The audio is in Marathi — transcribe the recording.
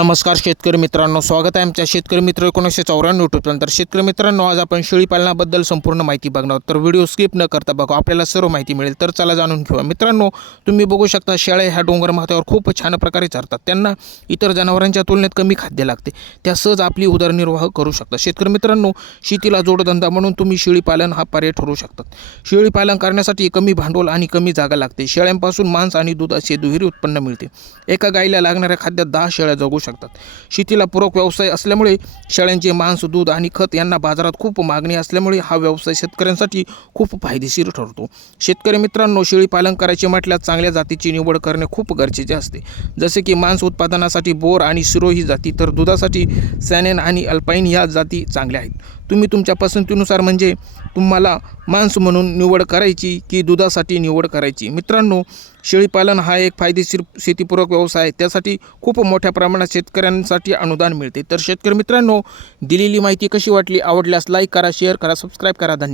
नमस्कार शेतकरी मित्रांनो स्वागत आहे आमच्या शेतकरी मित्र एकोणीसशे चौऱ्याण्णव यूट्यूब शेतकरी मित्रांनो आज आपण शेळी पालनाबद्दल संपूर्ण माहिती बघणार तर व्हिडिओ स्किप न करता बघा आपल्याला सर्व माहिती मिळेल. तर चला जाणून घेऊया. मित्रांनो तुम्ही बघू शकता शेळ्या ह्या डोंगर माथ्यावर खूप छान प्रकारे चरतात. त्यांना इतर जनावरांच्या तुलनेत कमी खाद्य लागते. त्या सहज आपली उदरनिर्वाह करू शकतात. शेतकरी मित्रांनो शेतीला जोडधंदा म्हणून तुम्ही शेळी पालन हा पर्याय ठरू शकतात. शेळी पालन करण्यासाठी कमी भांडवल आणि कमी जागा लागते. शेळ्यांपासून मांस आणि दूध असे दुहेरी उत्पन्न मिळते. एका गाईला लागणाऱ्या खाद्यात दहा शेळ्या जगू शकतात. शेतीला पूरक व्यवसाय असल्यामुळे शेळ्यांचे मांस दूध आणि खत यांना बाजारात खूप मागणी असल्यामुळे हा व्यवसाय शेतकऱ्यांसाठी खूप फायदेशीर ठरतो. शेतकरी मित्रांनो शेळी पालन करायचे म्हटल्यास चांगल्या जातीची निवड करणे खूप गरजेचे असते. जसे की मांस उत्पादनासाठी बोर आणि सिरो ही जाती तर दुधासाठी सॅनेन आणि अल्पाईन ह्या जाती चांगल्या आहेत. तुम्ही तुमच्या पसंतीनुसार म्हणजे तुम्हाला मांस म्हणून निवड करायची की दुधासाठी निवड करायची. मित्रांनो शेळीपालन हा एक फायदेशीर शेतीपूरक व्यवसाय आहे. त्यासाठी खूप मोठ्या प्रमाणात शेतकऱ्यांसाठी अनुदान मिळते. तर शेतकरी मित्रांनो दिलेली माहिती कशी वाटली आवडल्यास लाईक करा शेअर करा सबस्क्राईब करा. धन्यवाद.